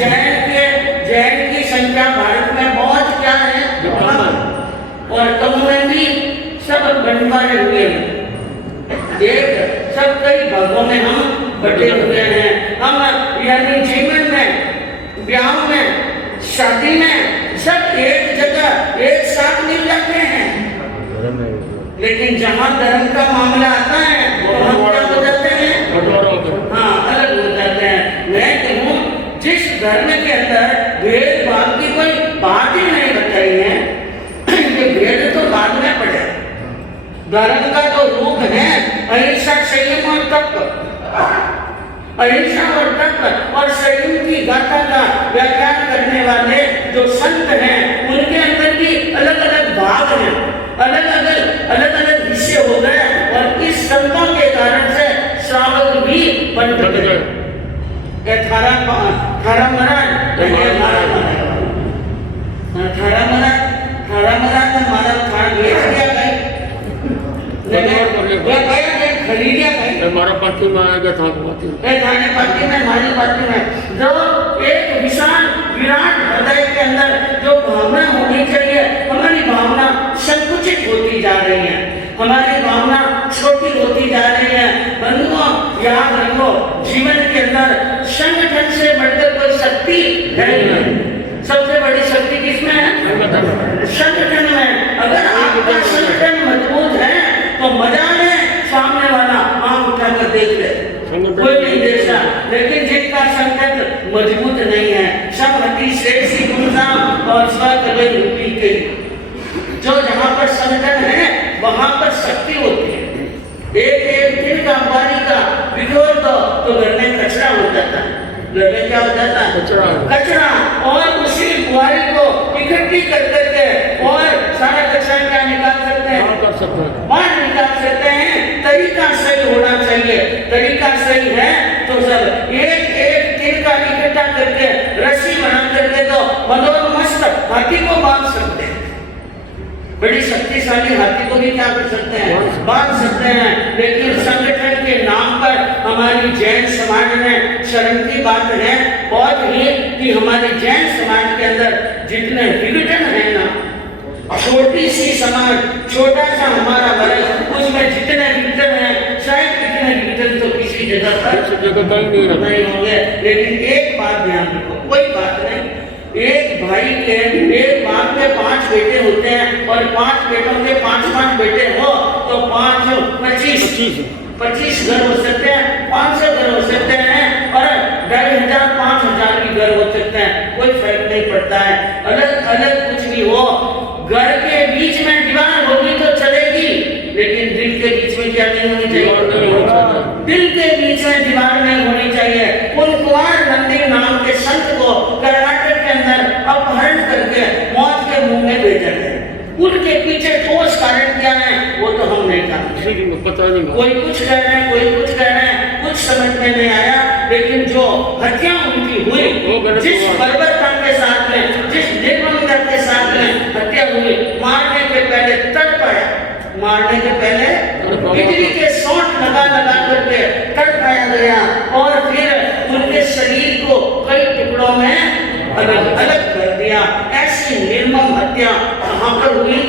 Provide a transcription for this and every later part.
जैन की संख्या भारत में बहुत क्या है, और कम में भी सब बंटवारे हुए हैं। एक सब कई भागों में हम बटे हुए हैं। हम यानी जीवन में, ब्याह में, शादी में सब एक जगह एक साथ मिल जाते हैं, लेकिन जहाँ धर्म का मामला आता है तो हम क्या हो जाते हैं, हाँ अलग हो जाते हैं। मैं कहूँ जिस धर्म के अंदर भेदभाव की कोई बात ही नहीं बताई है, ये भेद तो बाद में पड़े। धर्म का तो रूप है अहिंसा, संयम और तप, अहिंसा और तप और संयम की गाथा का व्याख्यान करने वाले जो संत हैं उनके अंदर भी अलग अलग भाग हैं, अलग अलग हिस्से हो गए, और इस संतों के कारण से श्रावक भी बन गए। थारा महाराज ने मारा था बेच दिया गए, खरीदिया गए, हमारा पार्टी में आएगा था थाने पार्टी में, हमारी पार्टी में जो एक विशाल विराट हृदय के अंदर जो भावना होनी चाहिए, हमारी भावना संकुचित होती जा रही है, हमारी भावना छोटी होती जा रही है। बंधुओं याद रखो, जीवन के अंदर संगठन से बढ़कर कोई शक्ति है नहीं। सबसे बड़ी शक्ति किसमें है, संगठन में। अगर आपका संगठन मजबूत है तो मजा में सामने वाला आंख उठाकर देख ले, कोई नहीं देखता। लेकिन जिनका संगठन मजबूत नहीं है, सब हटी श्रेष्ठी गुणसा और स्वकले रूपी के, जो जहाँ पर संगठन है वहाँ पर शक्ति होती है। एक दिन का अंबारी का बिगोर तो घर में कचरा हो जाता है, घर में क्या हो जाता है, कचरा। और उसी बुआरी को इकट्ठी कर करके और सारा कचरा क्या निकाल सकते हैं, बाहर निकाल सकते हैं। तरीका सही होना चाहिए, तरीका सही है तो सब एक दिन का इकट्ठा करके रस्सी बना करके तो मनोमस्त हाथी को बांध सकते हैं। बड़ी शक्तिशाली हाथी को भी क्या कर सकते हैं, बांध सकते हैं। लेकिन संगठन के नाम पर हमारी जैन समाज में शर्म की बात है बहुत ही कि हमारे जैन समाज के अंदर जितने विघटन है ना, छोटी सी समाज, छोटा सा हमारा वर्ग, उसमें जितने विघटन है, शायद इतने विघटन तो किसी जगह पर नहीं होंगे। लेकिन एक बात ध्यान रखो, कोई बात नहीं, एक भाई के, एक बाप के 5 बेटे होते हैं और 5 बेटों के 5 बेटे हो तो 25 घर हो सकते हैं, 500 घर हो सकते हैं, और 2500 5000 भी घर हो सकते हैं, कोई फर्क नहीं पड़ता है। अलग अलग कुछ भी हो, घर के बीच में दीवार होगी तो चलेगी, लेकिन दिल के बीच में क्या नहीं होनी चाहिए, दिल के बीच में दीवार नहीं होनी चाहिए। उन कुमार नंदी नाम के संत को कर्नाटक के अंदर अपहरण करके मौत के मुंह में भेजा गया। उनके पीछे ठोस कारण क्या है वो तो हम नहीं जानते, पता नहीं। कोई कुछ कह रहे हैं, कोई कुछ कह रहे हैं, कुछ समझ में नहीं आया। लेकिन जो हत्या उनकी हुई, जिस बर्बरता के साथ में, जिस निर्ममता के साथ में हत्या हुई, मारने के पहले तड़पाया, मारने के पहले बिजली के शॉट लगा करके तड़पाया गया, और फिर उनके शरीर को कई टुकड़ों में अलग अलग कर दिया। ऐसी निर्मम हत्या कहाँ पर हुई,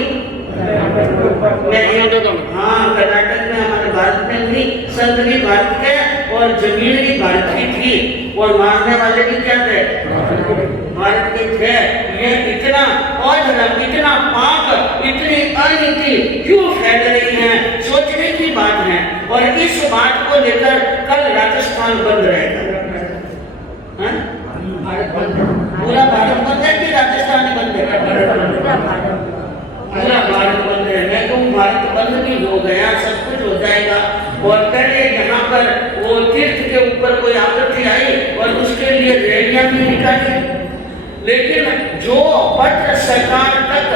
हाँ कर्नाटक में, हमारे भारत में हुई। संत भी भारत के और जमीन भी भारत की थी, और मारने वाले भी क्या थे, भारत के थे। ये इतना अधर्म, इतना पाप, इतनी अनीति क्यों फैल रही है, सोचने की बात है। और इस बात को लेकर कल राजस्थान बंद रहेगा, पूरा भारत बंद है कि राजस्थान बंद है, पूरा भारत बंद है। मैं कहूँ भारत बंद भी हो गया, सब कुछ हो जाएगा। और पहले यहाँ पर वो तीर्थ के ऊपर कोई आपत्ति आई और उसके लिए रैलियां भी निकाली, लेकिन जो पत्र सरकार तक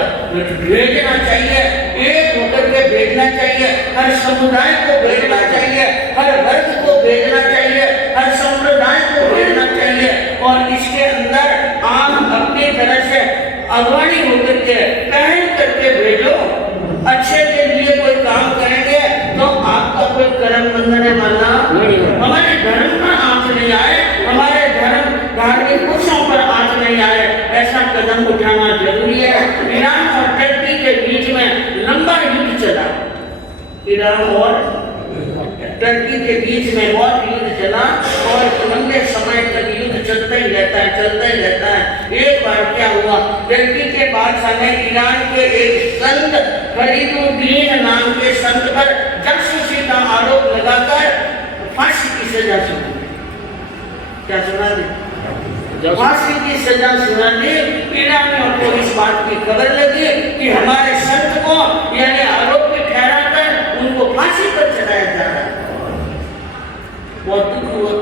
भेजना चाहिए, एक होकर के भेजना चाहिए, हर समुदाय को भेजना चाहिए, हर वर्ग को भेजना चाहिए, हर संप्रदाय को भेजना चाहिए। और इसके अंदर आप अपनी तरह से अगवानी होकर के पहल करके भेजो। अच्छे के लिए कोई काम करेंगे तो आपका कोई कर्म बंधने वाला हमारे धर्म का आंच नहीं आए, हमारे धर्म धार्मिक पुरुषों ऐसा कदम उठाना जरूरी है। ईरान और टर्की के बीच में लंबा युद्ध चला, ईरान और टर्की के बीच में बहुत युद्ध चला और लंबे समय तक युद्ध चलता ही रहता है। एक बार क्या हुआ, टर्की के बादशाह ने ईरान के एक संत फरीदुद्दीन नाम के संत पर जासूसी का आरोप लगाकर फांसी की सजा सुना दी। क्या सुना दी? फांसी की सजा सुना दी। ईरानियों को इस बात की खबर लगी कि हमारे संत को यानी आरोपी ठहराकर उनको फांसी पर चढ़ाया जा रहा है। बहुत दुख हुआ,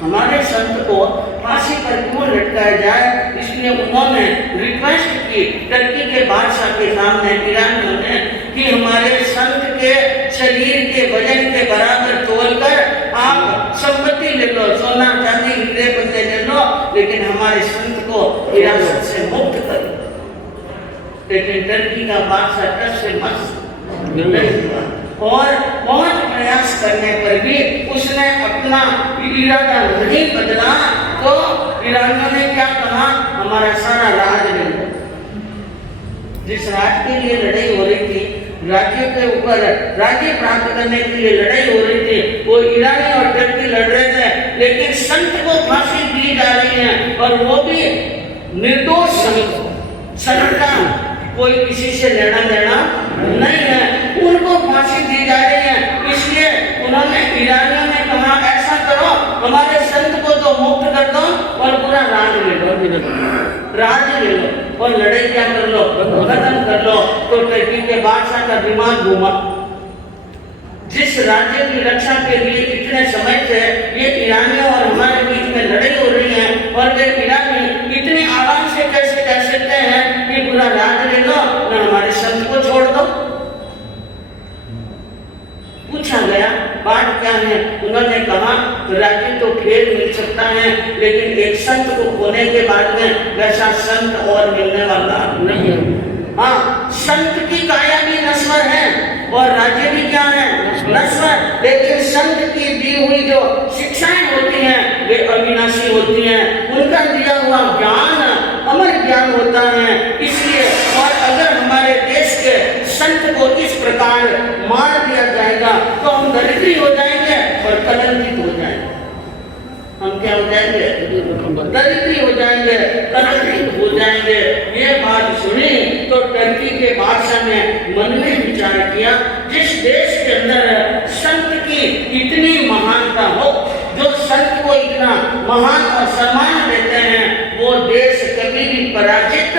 हमारे संत को फांसी पर क्यों लटकाया जाए, इसलिए उन्होंने रिक्वेस्ट की टर्की के बादशाह के सामने ईरानियों ने कि हमारे संत के शरीर के वजन के बराबर तोलकर आप संपत्ति ले लो, सोना चांदी हीरे पत्ते ले लो, लेकिन हमारे संत को हिरासत से मुक्त कर दो। लेकिन टर्की का बादशाह टस से मस नहीं हुआ और बहुत प्रयास करने पर भी उसने अपना इरादा नहीं बदला। तो ईरानियों ने क्या कहा, हमारा सारा राज ले लो। जिस राज के लिए लड़ाई हो रही थी, राज्य के ऊपर राज्य प्राप्त करने के लिए लड़ाई हो रही थी, वो ईरानी और टर्की लड़ रहे थे, लेकिन संत को फांसी दी जा रही है और वो भी निर्दोष संत का कोई किसी से लेना देना नहीं है, उनको फांसी दी जा रही है। इसलिए उन्होंने ईरानियों ने कहा ऐसा करो, हमारे संत को तो मुक्त कर दो और पूरा राज ले लो और लड़ाई क्या कर लो, खत्म कर लो। तो टर्की के बादशाह का दिमाग घूमा, जिस राज्य की रक्षा के लिए इतने समय से ये ईरानियों और हमारे बीच में लड़ाई हो रही है और वे ईरानी इतनी आराम से कैसे कह सकते हैं कि पूरा राज ले लो ना हमारे संत को छोड़ दो। पूछा गया बात क्या है, उन्होंने कहा राज्य तो फिर मिल सकता है, लेकिन एक संत को खोने के बाद में वैसा संत और मिलने वाला नहीं है। हाँ, संत की काया भी नश्वर है और राज्य भी क्या है, नश्वर, लेकिन संत की दी हुई जो शिक्षाएं होती हैं वे अविनाशी होती हैं, उनका दिया हुआ ज्ञान अमर ज्ञान होता है। इसलिए और अगर हमारे देश के संत को इस प्रकार मार दिया जाएगा तो हम दरिद्री हो जाएंगे और कलंकित हो जाएंगे। हम क्या हो जाएंगे, दरिद्री हो जाएंगे, कलंकित हो जाएंगे। ये बात सुनी तो टर्की के बादशाह ने मन में विचार किया, जिस देश के अंदर संत की इतनी महानता हो, जो संत को इतना महान और सम्मान देते हैं, वो देश कभी भी पराजित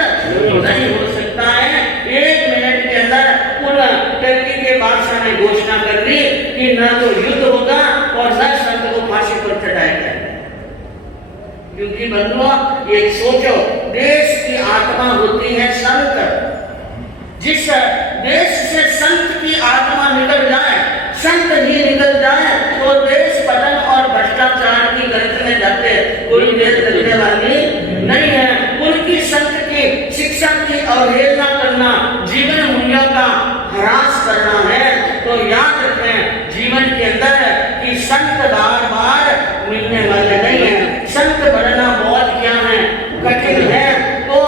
नहीं हो सकता है। 1 मिनट के अंदर उन टर्की के बादशाह ने घोषणा कर दी कि न तो युद्ध होगा और न संत को फांसी पर चढ़ाया जाएगा। क्योंकि बंधुओं, ये सोचो, देश की आत्मा होती है संत। जिस देश से संत की आत्मा निकल जाए, संत ही निकल जाए, तो देश पतन और भ्रष्टाचार की गर्त में जाते कोई देर लगने वाली नहीं है। उनकी संत की शिक्षा की अवहेलना करना जीवन मूल्यों का ह्रास करना है। तो याद रखें जीवन के अंदर कि संत बार बार मिलने वाले नहीं है। संत बनना बहुत क्या है, कठिन है। तो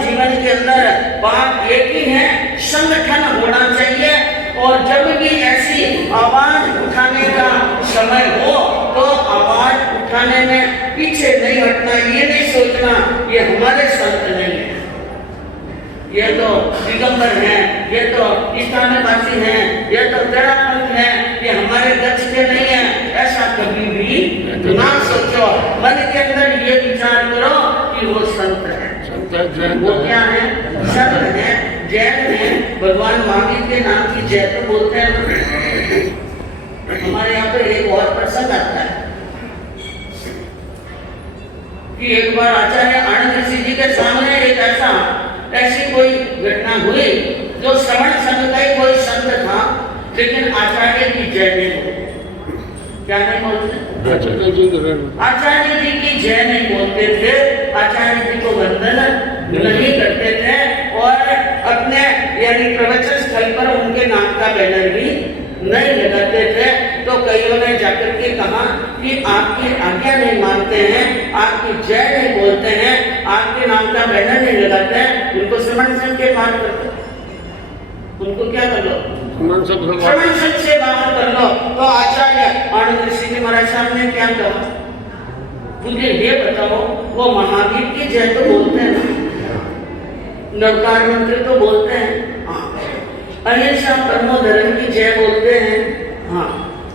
जीवन के अंदर बात एक ही है, संगठन होना चाहिए और जब भी ऐसी आवाज उठाने का समय हो तो आवाज उठाने में पीछे नहीं हटना। ये नहीं सोचना ये हमारे संत नहीं है, ये तो दिगंबर हैं, ये तो इस्लामवासी हैं, ये तो तेरापंथ हैं, ये हमारे गच्छ के नहीं है। ऐसा कभी भी ना सोचो। मन के अंदर ये विचार करो कि वो संत है। वो क्या है, संत है, जैन है। भगवान महावीर के नाम की जय तो बोलते हैं। हमारे यहाँ पर एक और प्रसंग आता है कि एक बार आचार्य आनंद ऋषि जी के सामने एक ऐसी कोई घटना हुई जो श्रवण संघ का ही कोई संत था, लेकिन आचार्य की जय नहीं बोलते। क्या नहीं बोलते? आचार्य जी की जय नहीं बोलते थे, आचार्य जी को वंदन नहीं करते थे और अपने यानी प्रवचन स्थल पर उनके नाम का बैनर भी नहीं लगाते थे। तो कईयों ने जाकर के कहा कि आपकी आज्ञा नहीं मानते हैं, आपकी जय नहीं बोलते हैं, आपके नाम का बैनर नहीं लगाते हैं, उनको श्रवण संघ के बाहर कर दो, उनको क्या कर लो, श्रवण संघ से बाहर कर लो। तो आचार्य आनंद ऋषि जी महाराज साहब ने क्या कहा, मुझे ये बताओ, वो महावीर की जय तो बोलते हैं ना, नवकार मंत्र तो बोलते हैं, हाँ, अहिंसा परमो धर्म की जय बोलते हैं, हाँ,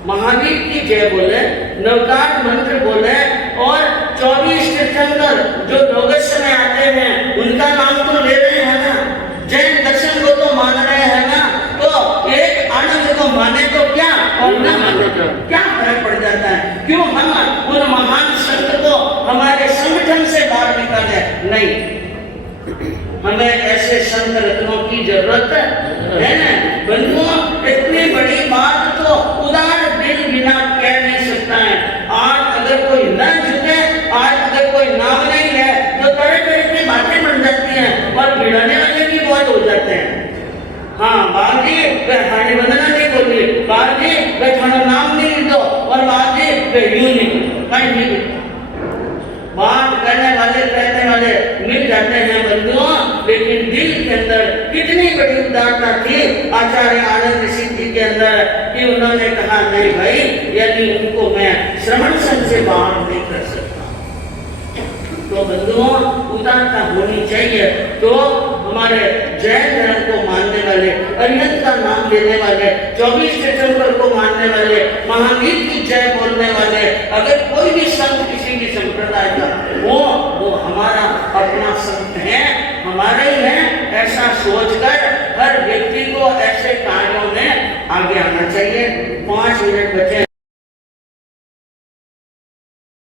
महावीर की जय बोले, नवकार मंत्र बोले, और 24 तीर्थंकर जो लोकस्य में आते हैं उनका नाम तो ले रहे हैं ना, जैन दर्शन को तो मान रहे हैं ना, तो एक आनंद को माने तो क्या और न माने क्या फर्क पड़ जाता है? क्यों हम उन महान संत को हमारे संगठन से बाहर निकाले? नहीं, हमें ऐसे संत रत्नों की जरूरत है ना बंधुओं। इतनी बड़ी बात तो उदार दिल बिना कह नहीं सकता है। आज अगर कोई न झुके, आज अगर कोई नाम नहीं है, तो तरह तरह की बातें बन जाती हैं और भिड़ाने वाले भी बहुत हो जाते हैं। हाँ, बाजी हानि वंदना नहीं बोलिए, बाजी थोड़ा नाम नहीं दो, और बाजी यूं नहीं, कहीं नहीं, बात करने वाले कहने वाले मिल जाते हैं बंधुओं, लेकिन दिल के अंदर कितनी बड़ी उदारता थी आचार्य आनंद ऋषि जी के अंदर कि उन्होंने कहा नहीं भाई, यदि उनको मैं श्रवण संघ से बाहर नहीं कर सकता। तो बंधुओं, उदारता होनी चाहिए। तो हमारे जैन धर्म को मानने वाले, अरिहंत का नाम लेने वाले, 24 तीर्थंकर को मानने वाले, महावीर की जय बोलने वाले, अगर कोई भी संत किसी भी संप्रदाय का वो हमारा अपना संत है, हमारे ही है, ऐसा सोचकर हर व्यक्ति को ऐसे कार्यों में आगे आना चाहिए। 5 मिनट बचे।